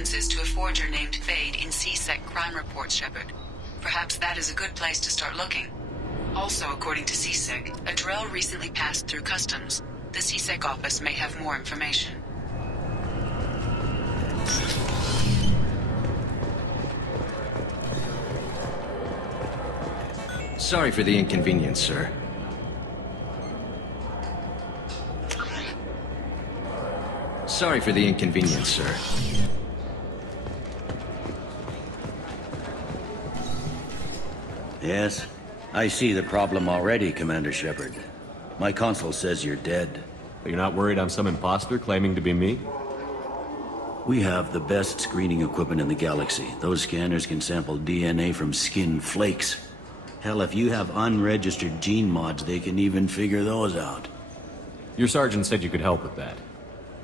references to a forger named Fade in C-Sec crime reports, Shepard. Perhaps that is a good place to start looking. Also, according to C-Sec, a drill recently passed through customs. The C-Sec office may have more information. Sorry for the inconvenience, sir. Sorry for the inconvenience, sir. Yes, I see the problem already, Commander Shepard. My console says you're dead. But you're not worried I'm some imposter claiming to be me? We have the best screening equipment in the galaxy. Those scanners can sample DNA from skin flakes. Hell, if you have unregistered gene mods, they can even figure those out. Your sergeant said you could help with that.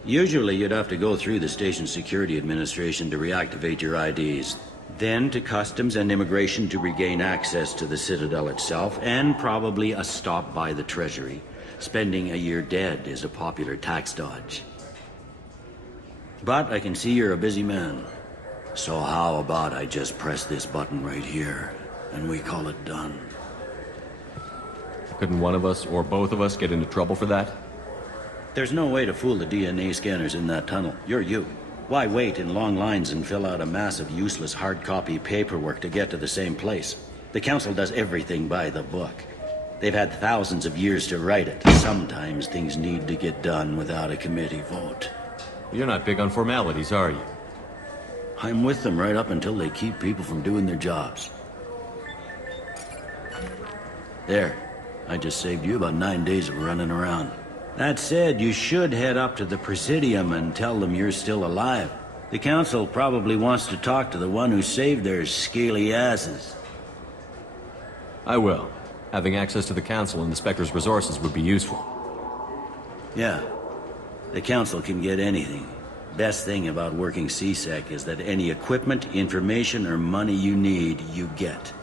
Usually you'd have to go through the Station Security Administration to reactivate your IDs. Then to Customs and Immigration to regain access to the Citadel itself, and probably a stop by the Treasury. Spending a year dead is a popular tax dodge. But I can see you're a busy man. So how about I just press this button right here, and we call it done? Couldn't one of us, or both of us, get into trouble for that? There's no way to fool the DNA scanners in that tunnel. You're you. Why wait in long lines and fill out a mass of useless hard copy paperwork to get to the same place? The Council does everything by the book. They've had thousands of years to write it. Sometimes things need to get done without a committee vote. You're not big on formalities, are you? I'm with them right up until they keep people from doing their jobs. There. I just saved you about 9 days of running around. That said, you should head up to the Presidium and tell them you're still alive. The Council probably wants to talk to the one who saved their scaly asses. I will. Having access to the Council and the Spectre's resources would be useful. Yeah. The Council can get anything. Best thing about working C-Sec is that any equipment, information, or money you need, you get.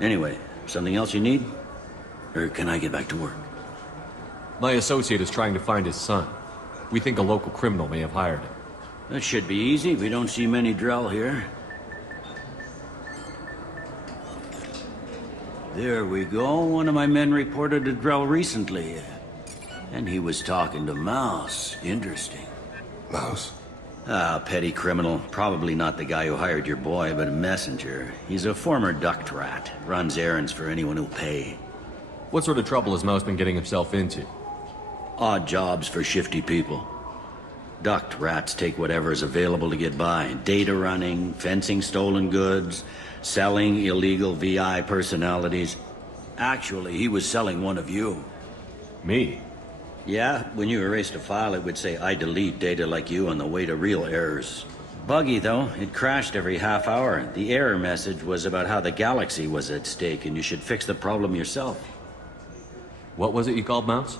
Anyway, something else you need? Or can I get back to work? My associate is trying to find his son. We think a local criminal may have hired him. That should be easy. We don't see many Drell here. There we go. One of my men reported a Drell recently. And he was talking to Mouse. Interesting. Mouse? Ah, petty criminal. Probably not the guy who hired your boy, but a messenger. He's a former duct rat. Runs errands for anyone who'll pay. What sort of trouble has Mouse been getting himself into? Odd jobs for shifty people. Duct rats take whatever is available to get by. Data running, fencing stolen goods, selling illegal VI personalities. Actually, he was selling one of you. Me? Yeah, when you erased a file, it would say, I delete data like you on the way to real errors. Buggy, though. It crashed every half hour. The error message was about how the galaxy was at stake, and you should fix the problem yourself. What was it you called Mouse?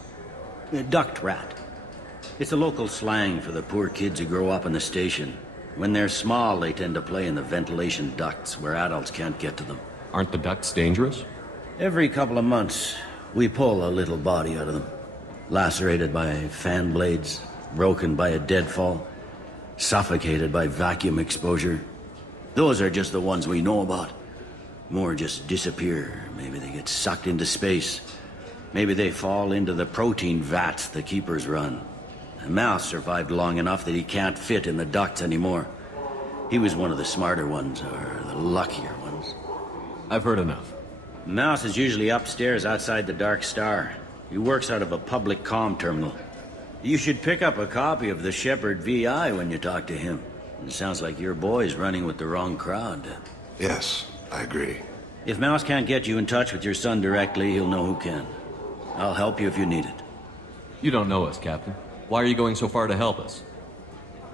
Duct rat. It's a local slang for the poor kids who grow up in the station. When they're small, they tend to play in the ventilation ducts where adults can't get to them. Aren't the ducts dangerous? Every couple of months, we pull a little body out of them. Lacerated by fan blades, broken by a deadfall, suffocated by vacuum exposure. Those are just the ones we know about. More just disappear. Maybe they get sucked into space. Maybe they fall into the protein vats the Keepers run. Mouse survived long enough that he can't fit in the ducts anymore. He was one of the smarter ones, or the luckier ones. I've heard enough. Mouse is usually upstairs outside the Dark Star. He works out of a public comm terminal. You should pick up a copy of the Shepard VI when you talk to him. It sounds like your boy's running with the wrong crowd. Yes, I agree. If Mouse can't get you in touch with your son directly, he'll know who can. I'll help you if you need it. You don't know us, Captain. Why are you going so far to help us?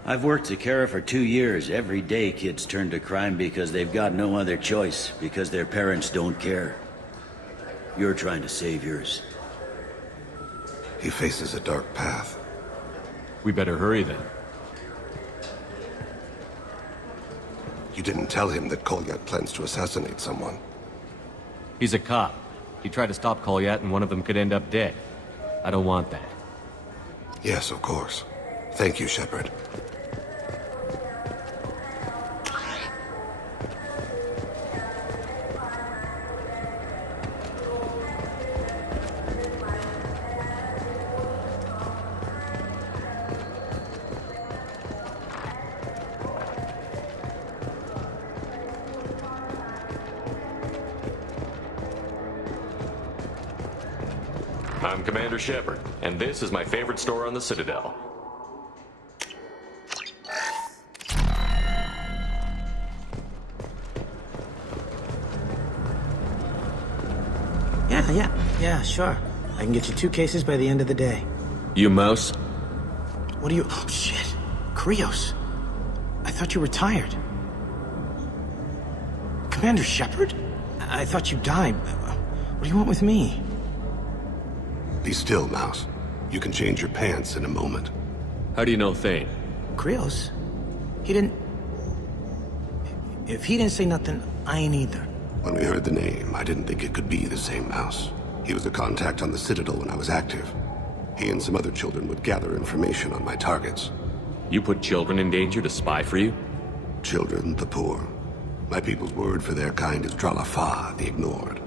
I've worked Zakera for 2 years. Every day kids turn to crime because they've got no other choice, because their parents don't care. You're trying to save yours. He faces a dark path. We better hurry then. You didn't tell him that Kolyat plans to assassinate someone. He's a cop. He tried to stop Kolyat and one of them could end up dead. I don't want that. Yes, of course. Thank you, Shepard. I'm Commander Shepard, and this is my favorite store on the Citadel. Yeah, sure. I can get you 2 cases by the end of the day. You Mouse? What are you... Oh, shit. Krios. I thought you retired. Commander Shepard? I thought you died. What do you want with me? Be still, Mouse. You can change your pants in a moment. How do you know Thane? Krios? He didn't... If he didn't say nothing, I ain't either. When we heard the name, I didn't think it could be the same Mouse. He was a contact on the Citadel when I was active. He and some other children would gather information on my targets. You put children in danger to spy for you? Children, the poor. My people's word for their kind is Dralafa, the ignored.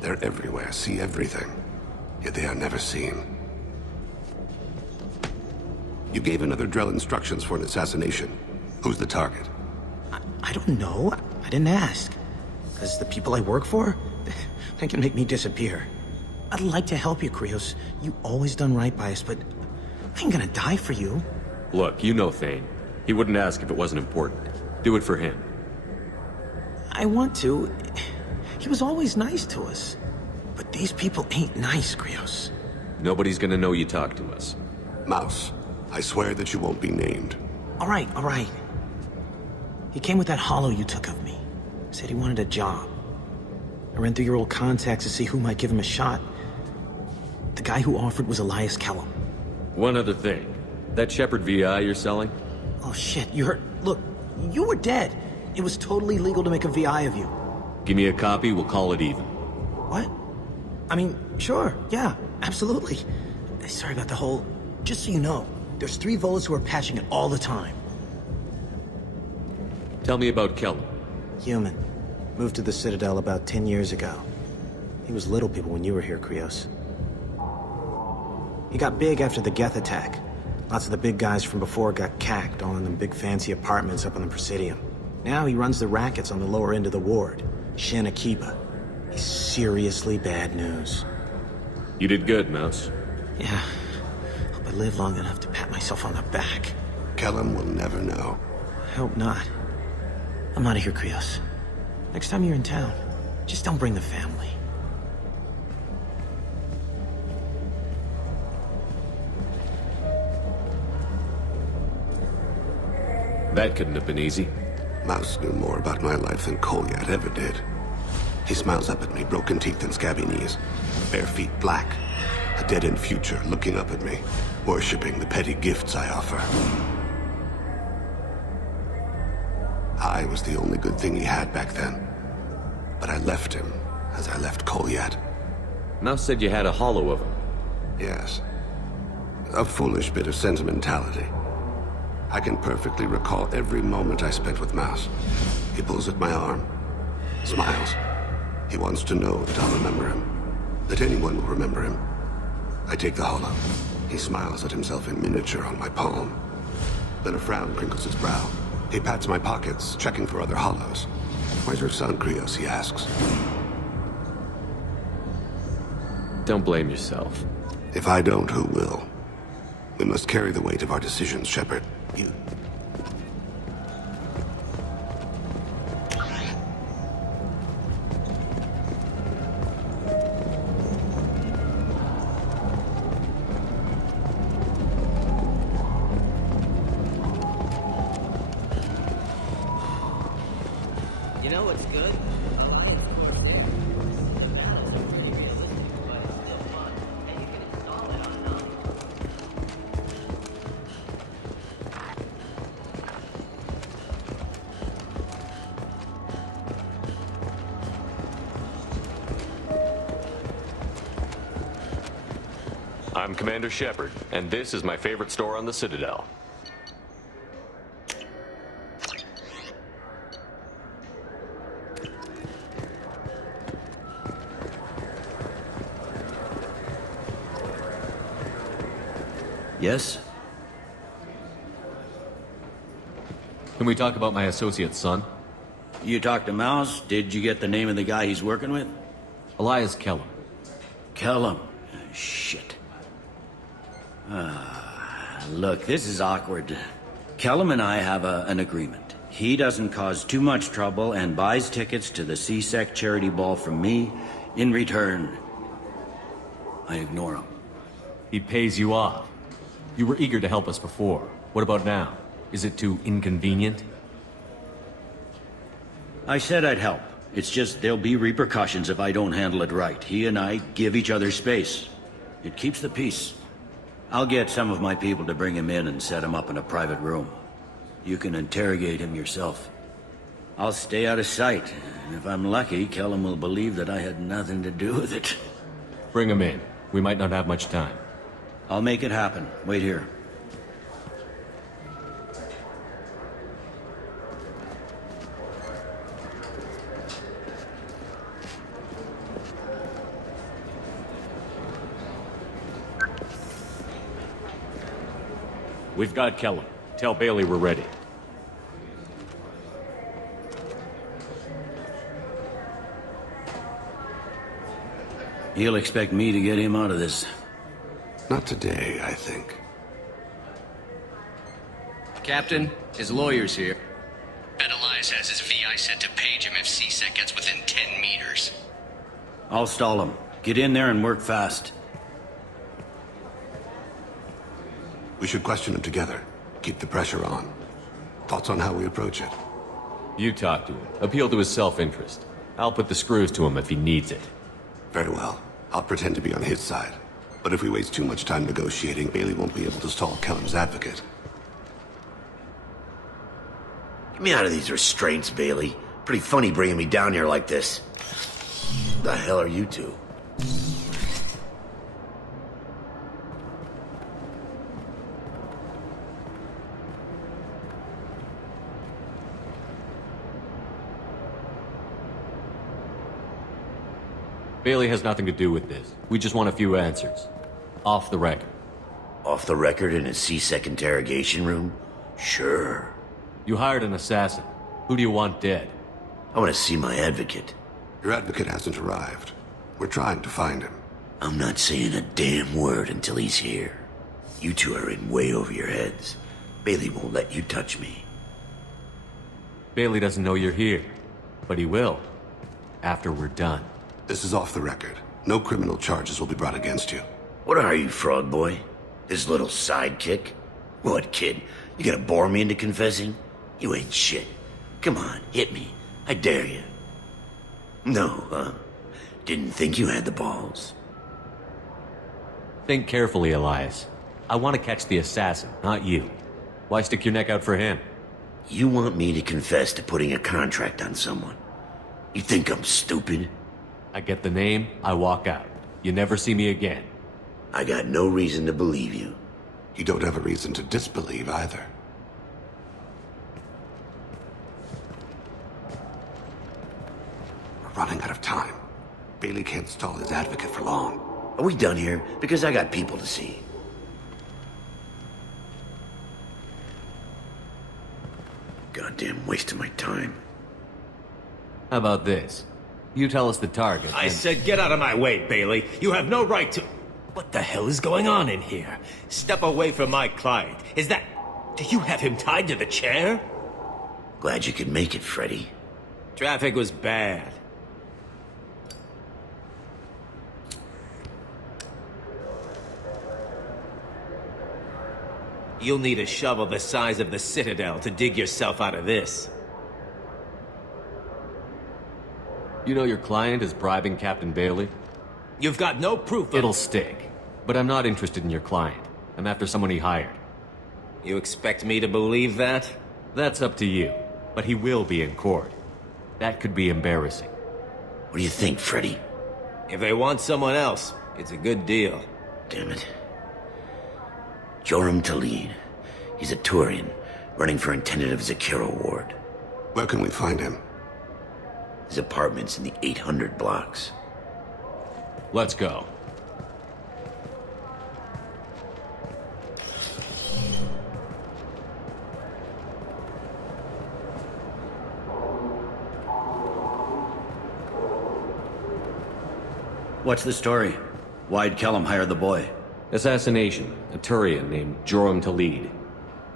They're everywhere, see everything. Yet they are never seen. You gave another Drell instructions for an assassination. Who's the target? I don't know. I didn't ask. Because the people I work for, they can make me disappear. I'd like to help you, Krios. You always done right by us, but I ain't gonna die for you. Look, you know Thane. He wouldn't ask if it wasn't important. Do it for him. I want to. He was always nice to us. But these people ain't nice, Krios. Nobody's gonna know you talked to us. Mouse, I swear that you won't be named. All right. He came with that hollow you took of me. Said he wanted a job. I ran through your old contacts to see who might give him a shot. The guy who offered was Elias Kellum. One other thing. That Shepard VI you're selling? Oh shit, you heard... Look, you were dead. It was totally legal to make a VI of you. Give me a copy, we'll call it even. What? I mean, sure, yeah, absolutely. Sorry about the whole... Just so you know, there's 3 Volas who are patching it all the time. Tell me about Kellum. Human. Moved to the Citadel about 10 years ago. He was little people when you were here, Krios. He got big after the Geth attack. Lots of the big guys from before got cacked all in them big fancy apartments up on the Presidium. Now he runs the rackets on the lower end of the ward, Shin Akiba. He's seriously bad news. You did good, Mouse. Yeah. Hope I live long enough to pat myself on the back. Kellum will never know. I hope not. I'm out of here, Krios. Next time you're in town, just don't bring the family. That couldn't have been easy. Mouse knew more about my life than Kolyat ever did. He smiles up at me, broken teeth and scabby knees. Bare feet black. A dead-end future looking up at me, worshipping the petty gifts I offer. I was the only good thing he had back then. But I left him, as I left Kolyat. Mouse said you had a hollow of him. Yes. A foolish bit of sentimentality. I can perfectly recall every moment I spent with Mouse. He pulls at my arm, smiles. He wants to know that I'll remember him, that anyone will remember him. I take the hollow. He smiles at himself in miniature on my palm. Then a frown crinkles his brow. He pats my pockets, checking for other hollows. Where's your son, Krios, he asks. Don't blame yourself. If I don't, who will? We must carry the weight of our decisions, Shepard. You... You know what's good? Alliance Force Andrews. The battles are pretty realistic, but it's still fun, and you can install it on none. I'm Commander Shepard, and this is my favorite store on the Citadel. Yes? Can we talk about my associate's son? You talked to Mouse? Did you get the name of the guy he's working with? Elias Kellum. Kellum. Shit. Look, this is awkward. Kellum and I have an agreement. He doesn't cause too much trouble and buys tickets to the CSEC charity ball from me. In return, I ignore him. He pays you off. You were eager to help us before. What about now? Is it too inconvenient? I said I'd help. It's just there'll be repercussions if I don't handle it right. He and I give each other space. It keeps the peace. I'll get some of my people to bring him in and set him up in a private room. You can interrogate him yourself. I'll stay out of sight, and if I'm lucky, Kellum will believe that I had nothing to do with it. Bring him in. We might not have much time. I'll make it happen. Wait here. We've got Kellum. Tell Bailey we're ready. He'll expect me to get him out of this. Not today, I think. Captain, his lawyer's here. Bet Elias has his VI set to page him if CSEC gets within 10 meters. I'll stall him. Get in there and work fast. We should question him together. Keep the pressure on. Thoughts on how we approach it? You talk to him. Appeal to his self-interest. I'll put the screws to him if he needs it. Very well. I'll pretend to be on his side. But if we waste too much time negotiating, Bailey won't be able to stall Kellum's advocate. Get me out of these restraints, Bailey. Pretty funny bringing me down here like this. The hell are you two? Bailey has nothing to do with this. We just want a few answers. Off the record. Off the record in a CSEC interrogation room? Sure. You hired an assassin. Who do you want dead? I want to see my advocate. Your advocate hasn't arrived. We're trying to find him. I'm not saying a damn word until he's here. You two are in way over your heads. Bailey won't let you touch me. Bailey doesn't know you're here. But he will. After we're done. This is off the record. No criminal charges will be brought against you. What are you, frog boy? His little sidekick? What, kid? You gonna bore me into confessing? You ain't shit. Come on, hit me. I dare you. No, huh? Didn't think you had the balls. Think carefully, Elias. I want to catch the assassin, not you. Why stick your neck out for him? You want me to confess to putting a contract on someone? You think I'm stupid? I get the name, I walk out. You never see me again. I got no reason to believe you. You don't have a reason to disbelieve either. We're running out of time. Bailey can't stall his advocate for long. Are we done here? Because I got people to see. Goddamn waste of my time. How about this? You tell us the target. I and- said get out of my way, Bailey. You have no right to... What the hell is going on in here? Step away from my client. Is that... Do you have him tied to the chair? Glad you could make it, Freddy. Traffic was bad. You'll need a shovel the size of the Citadel to dig yourself out of this. You know your client is bribing Captain Bailey? You've got no proof of... It'll stick. But I'm not interested in your client. I'm after someone he hired. You expect me to believe that? That's up to you. But he will be in court. That could be embarrassing. What do you think, Freddy? If they want someone else, it's a good deal. Damn it. Joram Talid. He's a Turian, running for intendant of Zakira Ward. Where can we find him? His apartment's in the 800 blocks. Let's go. What's the story? Why'd Kellum hire the boy? Assassination. A Turian named Joram Talid.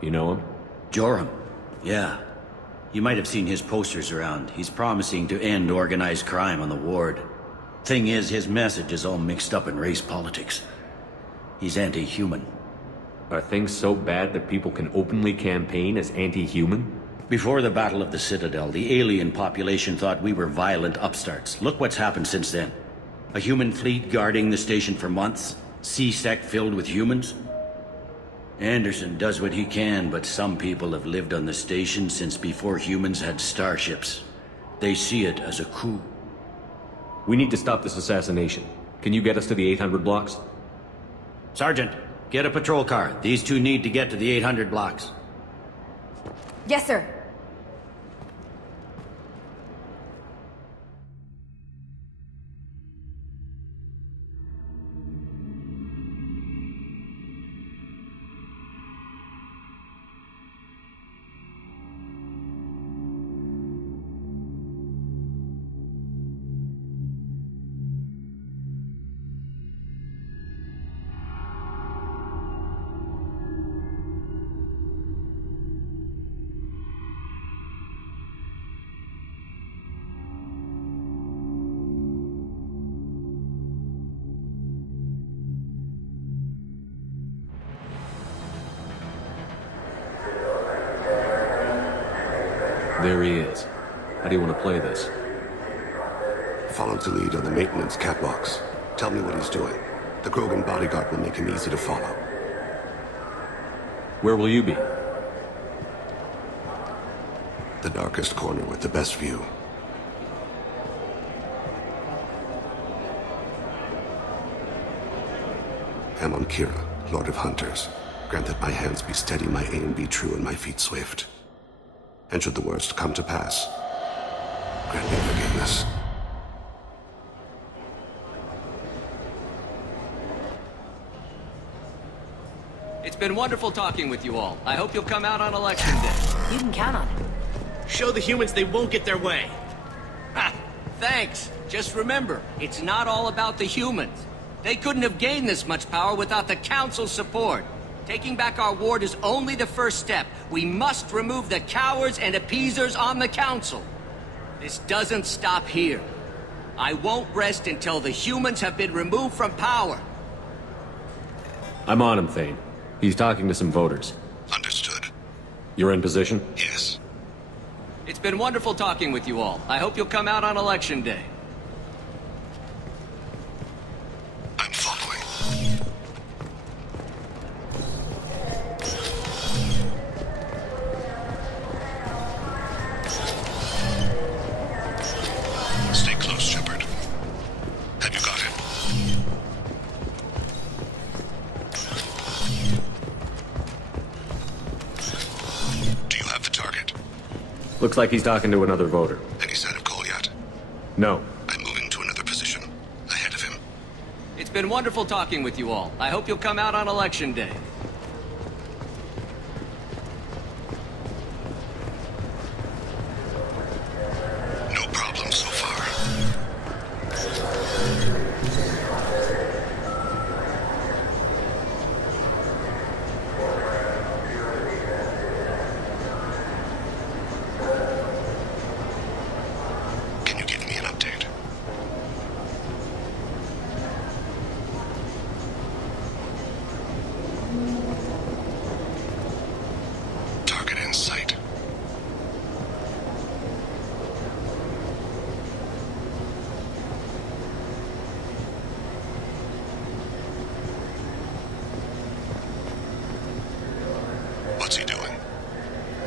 You know him? Joram? Yeah. You might have seen his posters around. He's promising to end organized crime on the ward. Thing is, his message is all mixed up in race politics. He's anti-human. Are things so bad that people can openly campaign as anti-human? Before the Battle of the Citadel, the alien population thought we were violent upstarts. Look what's happened since then. A human fleet guarding the station for months. C-Sec filled with humans. Anderson does what he can, but some people have lived on the station since before humans had starships. They see it as a coup. We need to stop this assassination. Can you get us to the 800 blocks? Sergeant, get a patrol car. These two need to get to the 800 blocks. Yes, sir. There he is. How do you want to play this? Follow the lead on the maintenance catwalks. Tell me what he's doing. The Krogan bodyguard will make him easy to follow. Where will you be? The darkest corner with the best view. Amon Kira, Lord of Hunters. Grant that my hands be steady, my aim be true, and my feet swift. And should the worst come to pass, grant me forgiveness. It's been wonderful talking with you all. I hope you'll come out on election day. You can count on it. Show the humans they won't get their way. Ha! Thanks. Just remember, it's not all about the humans. They couldn't have gained this much power without the Council's support. Taking back our ward is only the first step. We must remove the cowards and appeasers on the Council. This doesn't stop here. I won't rest until the humans have been removed from power. I'm on him, Thane. He's talking to some voters. Understood. You're in position? Yes. It's been wonderful talking with you all. I hope you'll come out on election day. I'm following. Stay close, Shepard. Have you got it? Do you have the target? Looks like he's talking to another voter. Any sign of Cole yet? No. I'm moving to another position. Ahead of him. It's been wonderful talking with you all. I hope you'll come out on election day. No problem so far. Can you give me an update? Target in sight. What's he doing?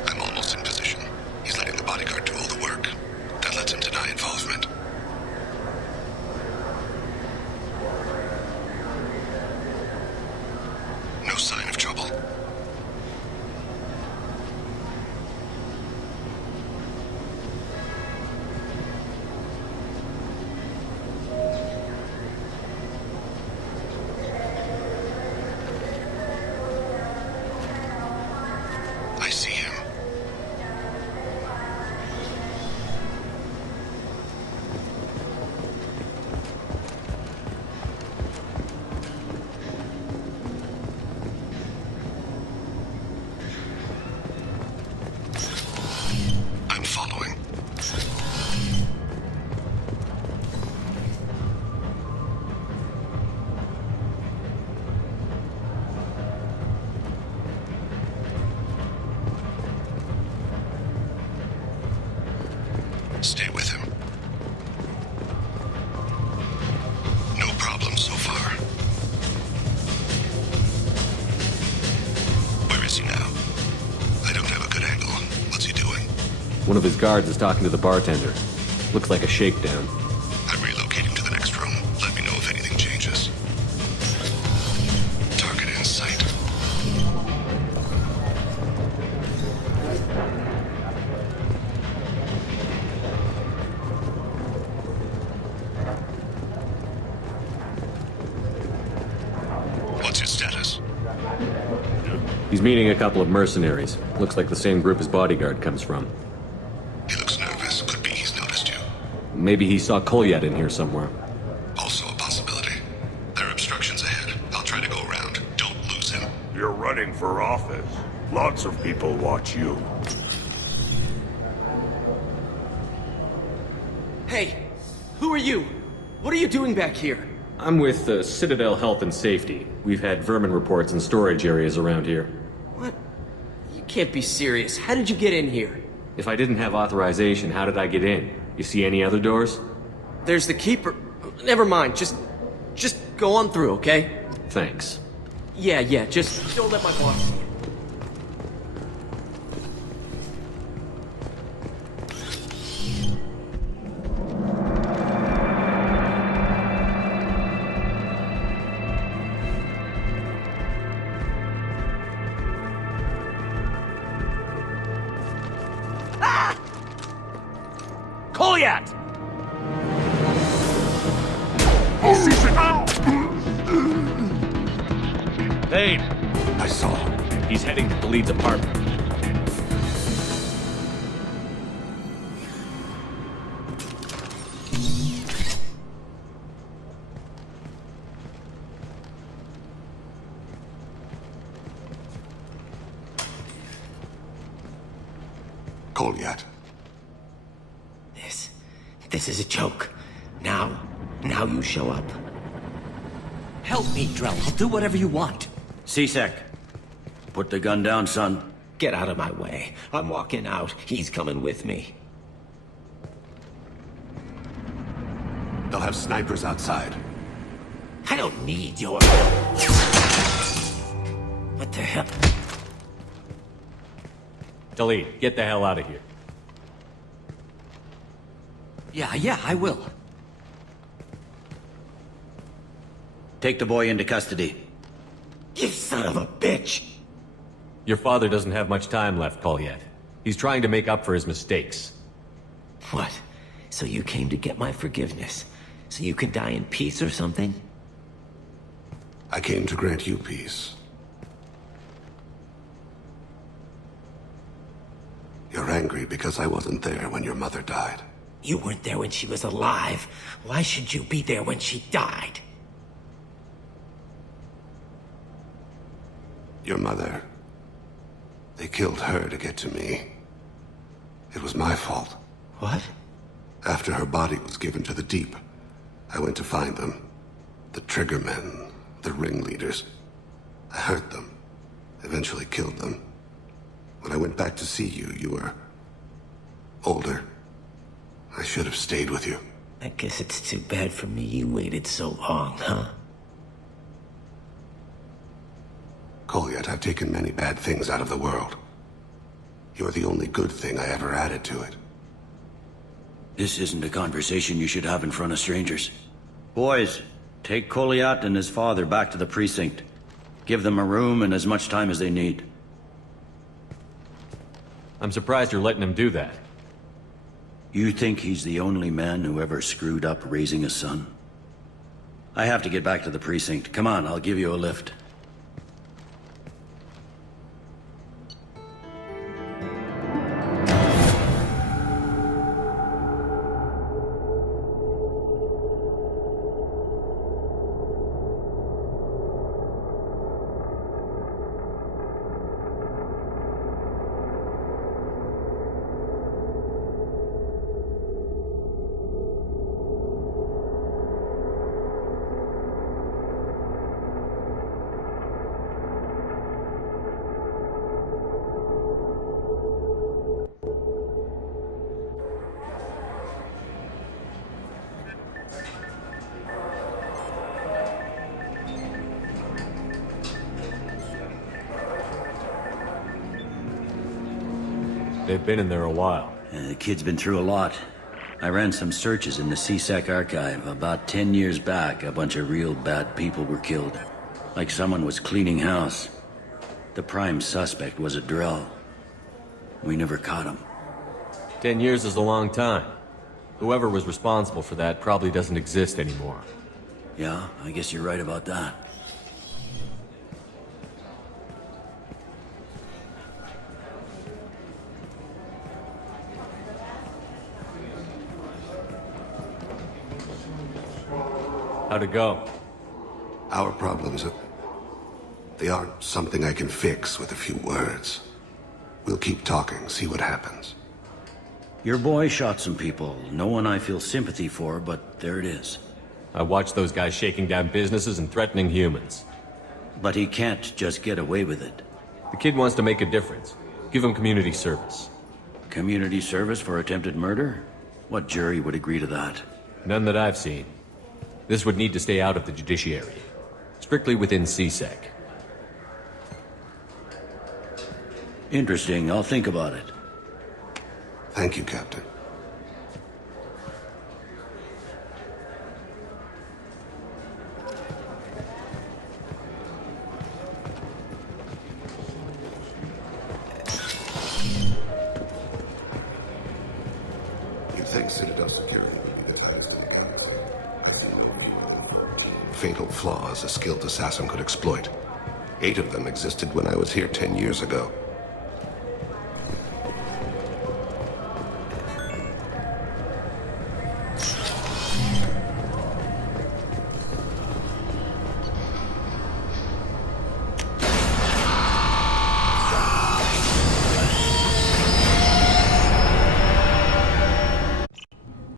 I'm almost in position. He's letting the bodyguard do all the work. That lets him deny involvement. No sign of trouble. stay with him. No problem so far. Where is he now? I don't have a good angle. What's he doing? One of his guards is talking to the bartender. Looks like a shakedown. I'm relocating to the next room. Let me know if anything changes. Target in sight. What's his status? He's meeting a couple of mercenaries. Looks like the same group his bodyguard comes from. He looks nervous. Could be he's noticed you. Maybe he saw Kolyat in here somewhere. Also a possibility. There are obstructions ahead. I'll try to go around. Don't lose him. You're running for office. Lots of people watch you. Hey, who are you? What are you doing back here? I'm with Citadel Health and Safety. We've had vermin reports in storage areas around here. What? You can't be serious. How did you get in here? If I didn't have authorization, how did I get in? You see any other doors? There's the keeper. Never mind. Just go on through, okay? Thanks. Yeah, just don't let my boss see you. Kolyat! Hey! I saw. He's heading to the lead's apartment. Kolyat. This is a joke. Now you show up. Help me, Drell. I'll do whatever you want. C-Sec, put the gun down, son. Get out of my way. I'm walking out. He's coming with me. They'll have snipers outside. I don't need your... What the hell? Delete. Get the hell out of here. Yeah, I will. Take the boy into custody. You son of a bitch! Your father doesn't have much time left, Kolyat. He's trying to make up for his mistakes. What? So you came to get my forgiveness? So you can die in peace or something? I came to grant you peace. You're angry because I wasn't there when your mother died. You weren't there when she was alive. Why should you be there when she died? Your mother. They killed her to get to me. It was my fault. What? After her body was given to the deep, I went to find them. The triggermen, the ringleaders. I hurt them. Eventually killed them. When I went back to see you, you were... older. I should have stayed with you. I guess it's too bad for me you waited so long, huh? Kolyat, I've taken many bad things out of the world. You're the only good thing I ever added to it. This isn't a conversation you should have in front of strangers. Boys, take Kolyat and his father back to the precinct. Give them a room and as much time as they need. I'm surprised you're letting him do that. You think he's the only man who ever screwed up raising a son? I have to get back to the precinct. Come on, I'll give you a lift. They've been in there a while. The kid's been through a lot. I ran some searches in the CSEC archive. About 10 years back, a bunch of real bad people were killed. Like someone was cleaning house. The prime suspect was a Drell. We never caught him. 10 years is a long time. Whoever was responsible for that probably doesn't exist anymore. Yeah, I guess you're right about that. How'd it go? Our problems they aren't something I can fix with a few words. We'll keep talking, see what happens. Your boy shot some people. No one I feel sympathy for, but there it is. I watched those guys shaking down businesses and threatening humans. But he can't just get away with it. The kid wants to make a difference. Give him community service. Community service for attempted murder? What jury would agree to that? None that I've seen. This would need to stay out of the judiciary. Strictly within CSEC. Interesting. I'll think about it. Thank you, Captain. You'd think Citadel security would be as high as the galaxy. I think fatal flaws a skilled assassin could exploit. 8 of them existed when I was here 10 years ago.